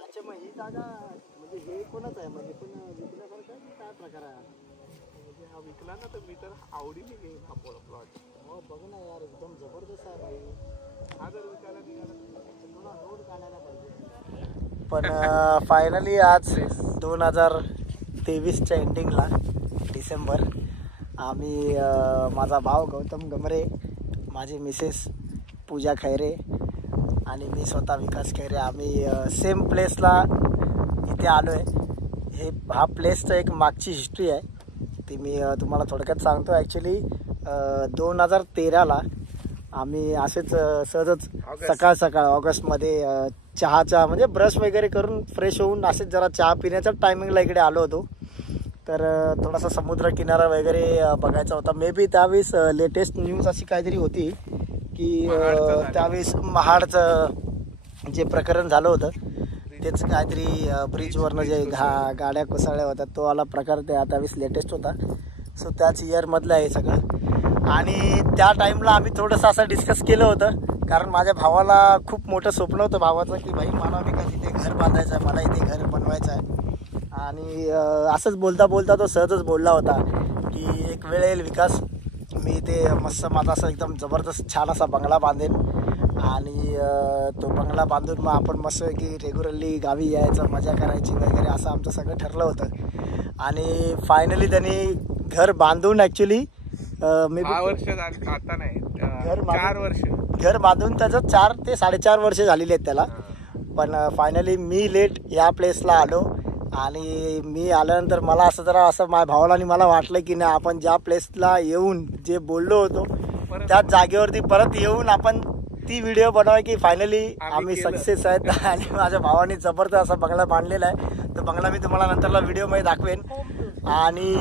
अच्छा, मग ही जागा म्हणजे हे कोणाच आहे, म्हणजे पण विकण्यासारखं काय प्रकार आहे? म्हणजे हा विकला ना तर मी तर आवडीने घेईन हा प्लॉट. हो बघ ना यार, एकदम जबरदस्त आहे भाई. हा जर विकायला निघाला थोडा रोड काढायला पाहिजे. पण फायनली आज 2023च्या एंडिंगला डिसेंबर आम्ही माझा भाऊ गौतम गमरे, माझी मिसेस पूजा खैरे आणि मी स्वतः विकास खैरे आम्ही सेम प्लेसला इथे आलो आहे. हा प्लेसचं एक मागची हिस्ट्री आहे ती मी तुम्हाला थोडक्यात सांगतो. ॲक्च्युली 2013ला आम्ही असेच सहजच सकाळ सकाळ ऑगस्टमध्ये चहाचा म्हणजे ब्रश वगैरे करून फ्रेश होऊन असेच जरा चहा पिण्याच्या टायमिंगला इकडे आलो होतो. तर थोडासा समुद्र किनारा वगैरे बघायचा होता. मे बी त्यावेळेस लेटेस्ट न्यूज अशी काहीतरी होती की त्यावेळेस महाडचं जे प्रकरण झालं होतं तेच काहीतरी ब्रिजवरनं जे गाड्या कोसळल्या होत्या तो वाला प्रकार त्यावेळेस लेटेस्ट होता. सो त्याच इयरमधलं आहे सगळं. आणि त्या टाईमला आम्ही थोडंसं असं डिस्कस केलं होतं कारण माझ्या भावाला खूप मोठं स्वप्न होतं भावाचं की भाई मला नाही का इथे घर बांधायचं आहे, मला इथे घर बनवायचं आहे. आणि असंच बोलता बोलता तो सहजच बोलला होता की एक वेळ येईल विकास, मी इथे मस्त माझा असं एकदम जबरदस्त छान असा बंगला बांधेन आणि तो बंगला बांधून मग आपण मस्त की रेग्युलरली गावी यायचं, मजा करायची वगैरे असं आमचं सगळं ठरलं होतं. आणि फायनली त्यांनी घर बांधून ॲक्च्युली मी 6 वर्ष आता नाही, 4 वर्ष घर बांधून त्याचं 4 ते 4.5 वर्ष झालेली आहेत त्याला. पण फायनली मी लेट या प्लेसला आलो आणि मी आल्यानंतर मला असं जरा असं माझ्या भावाला आणि मला वाटलं की नाही आपण ज्या प्लेसला येऊन जे बोललो होतो त्याच जागेवरती परत येऊन आपण ती व्हिडिओ बनवाय की फायनली आम्ही सक्सेस आहेत. आणि माझ्या भावाने जबरदस्त असा बंगला बांधलेला आहे. तो बंगला मी तुम्हाला नंतरला व्हिडिओमध्ये दाखवेन. आणि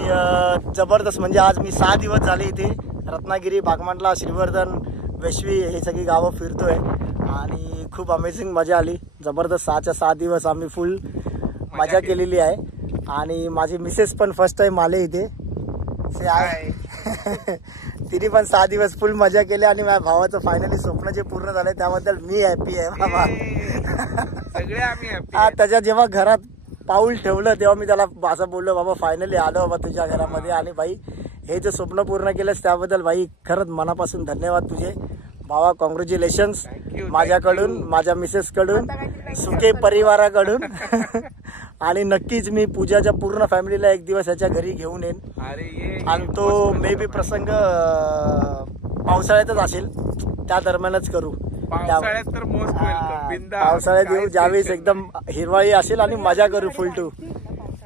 जबरदस्त म्हणजे आज मी 6 दिवस झाले इथे रत्नागिरी, बागमांडला, श्रीवर्धन, वेश्वी ही सगळी गावं फिरतोय आणि खूप अमेझिंग मजा आली. जबरदस्त 6च्या 6 दिवस आम्ही फुल मजा केलेली आहे. आणि माझी मिसेस पण फर्स्ट टाइम आले इथे से आहे तिने पण 6 दिवस फुल मजा केली आणि माझ्या भावाचं फायनली स्वप्न जे पूर्ण झालंय त्याबद्दल मी हॅपी आहे बाबा. सगळे आम्ही त्याच्या जेव्हा घरात पाऊल ठेवलं तेव्हा मी त्याला असं बोललो बाबा फायनली आलो बाबा तुझ्या घरामध्ये. आणि भाई हे जे स्वप्न पूर्ण केलंस त्याबद्दल भाई खरंच मनापासून धन्यवाद तुझे भावा. कॉंग्रॅच्युलेशन्स माझ्याकडून, माझ्या मिसेसकडून, सुके परिवाराकडून. आणि नक्कीच मी पूजाच्या पूर्ण फॅमिलीला एक दिवस याच्या घरी घेऊन येईन. आणि तो मे बी प्रसंग पावसाळ्यातच असेल त्या दरम्यानच करू. पावसाळ्यात तर मोस्ट वेलकम. पावसाळ्यात येऊ ज्यावेळेस एकदम हिरवाई असेल आणि मजा करू फुल टू.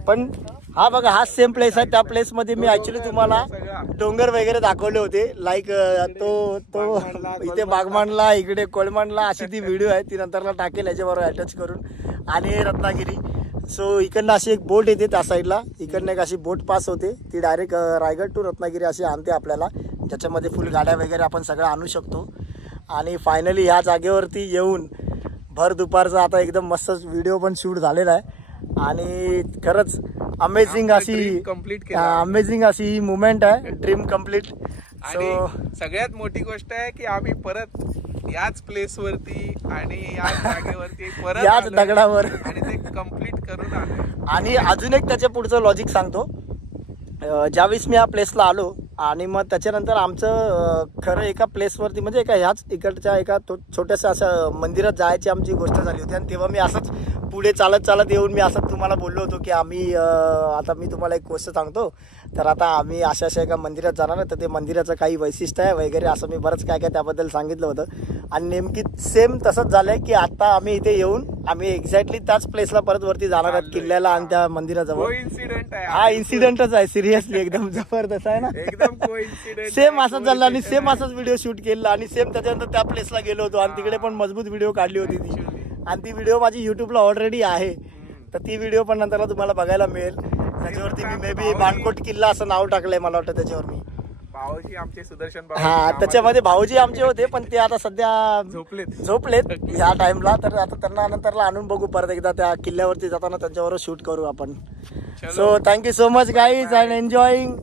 पण हा बघा हा सेम प्लेस आहे. त्या प्लेस मध्ये मी ऍक्च्युली तुम्हाला डोंगर वगैरे दाखवले होते लाईक तो इथे बागमांडला, इकडे कोळमांडला अशी ती व्हिडिओ आहे ती नंतरला टाकेल याच्याबरोबर अटॅच करून. आणि रत्नागिरी सो इकडनं अशी एक बोट येते त्या साईडला, इकडनं एक अशी बोट पास होते ती डायरेक्ट रायगड टू रत्नागिरी अशी आणते आपल्याला, ज्याच्यामध्ये फुल गाड्या वगैरे आपण सगळं आणू शकतो. आणि फायनली ह्या जागेवरती येऊन भर दुपारचा आता एकदम मस्त व्हिडिओ पण शूट झालेला आहे. आणि खरंच अमेझिंग अशी ही मुवमेंट आहे, ड्रीम कम्प्लीट. आणि सगळ्यात मोठी गोष्ट आहे की आम्ही परत याच प्लेस वरती आणि याच जागेवरती परत याच दगडावर आणि ते कम्प्लीट करून आलो. आणि अजून एक त्याच्या पुढचं लॉजिक सांगतो. ज्यावेळेस मी या प्लेसला आलो आणि मग त्याच्यानंतर आमचं खरं एका प्लेसवरती म्हणजे एका ह्याच इकडच्या एका छोट्याशा असं मंदिरात जायची आमची गोष्ट झाली होती. आणि तेव्हा मी असंच पुढे चालत चालत येऊन मी असं तुम्हाला बोललो होतो की आम्ही आता मी तुम्हाला एक गोष्ट सांगतो. तर आता आम्ही अशा एका मंदिरात जाणार आहे, तर ते मंदिराचं काही वैशिष्ट्य आहे वगैरे असं मी बरंच काय त्याबद्दल सांगितलं होतं. आणि नेमकी सेम तसंच झालंय की आता आम्ही इथे येऊन आम्ही एक्झॅक्टली त्याच प्लेसला परत वरती जाणार आहोत, किल्ल्याला आणि त्या मंदिराजवळ. इन्सिडेंट आहे हा इन्सिडेंटच आहे, सिरियसली एकदम जबरदस्त आहे ना. एकदम कोइन्सिडेंट. सेम असंच झालं आणि सेम असंच व्हिडिओ शूट केला आणि सेम त्याच्यानंतर त्या प्लेसला गेलो होतो आणि तिकडे पण मजबूत व्हिडिओ काढली होती ती. आणि ती व्हिडिओ माझी युट्यूबला ऑलरेडी आहे, तर ती व्हिडिओ पण नंतरला तुम्हाला बघायला मिळेल. त्याच्यावरती मी मे बी बाणकोट किल्ला असं नाव टाकलंय मला वाटतं त्याच्यावर मी. भाऊजी आमचे सुदर्शन हा त्याच्यामध्ये भाऊजी आमचे होते, पण ते आता सध्या झोपलेत ह्या टाइमला. तर आता त्यांना नंतरला आणून बघू परत एकदा त्या किल्ल्यावरती जाताना त्यांच्यावर शूट करू आपण. So thank you so much guys and enjoying.